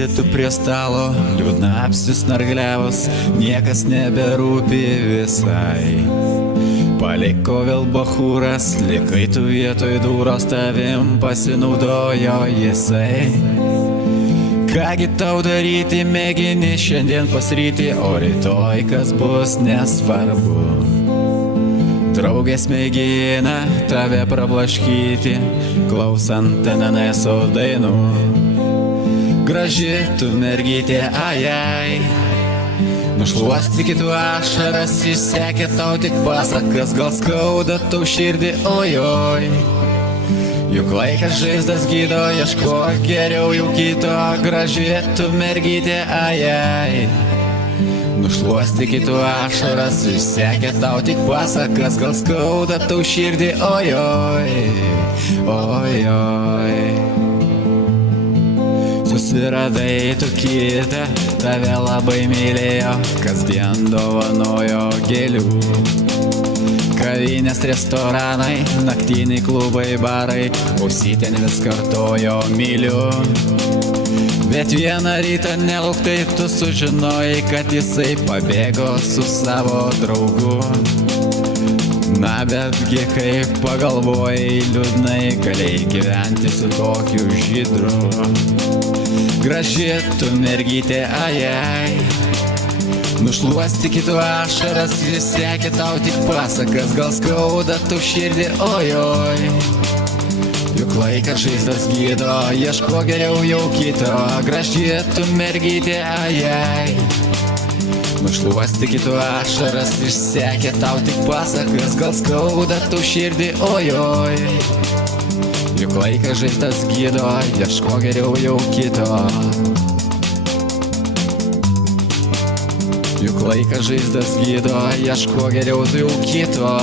Sėdi tu prie stalo, liūdna apsisnargliavus, niekas neberūpi visai. Paliko vėl bachūras, likai tu vietoj dūros, tavim pasinaudojo jisai. Kągi tau daryti, mėgini šiandien pasryti, o rytoj kas bus nesvarbu. Draugės mėgina tave prablaškyti, klausant NNS dainų. Graži tu mergytė, ajai, nušluostykit tu ašaras, išsekė tau tik pasakas, gal skauda tau širdį, ojoj. Juk laikas žaizdas gydo, ieškok geriau jau kito, graži tu mergytė, ajai. Nušluostykit tu ašaras, išsekė tau tik pasakas, gal skauda tau širdį, ojoj, ojoj. Susiradai tu kitą, tave labai mylėjo, kasdien dovanojo gėlių. Kavinės, restoranai, naktiniai klubai, barai, ausytėn vis kartojo myliu. Bet vieną rytą nelauktai tu sužinojai, kad jisai pabėgo su savo draugu. Na betgi kaip pagalvojai, liūdnai galėjai gyventi su tokiu žydru. Graži tu mergytė, ajai, nušluostykit tu ašaras, vis sekė tau tik pasakas, gal skauda tu širdį, ojoj. Juk laikas žaizdas gydo, ieško geriau jau kito, graži tu mergytė, ajai. Nušluostykit tu ašaras, išsekė tau tik pasakas, gal skauda tu širdį, ojoj. Juk laikas žaizdas gydo, ieško geriau jau kito. Juk laikas žaizdas gydo, ieško geriau jau kito.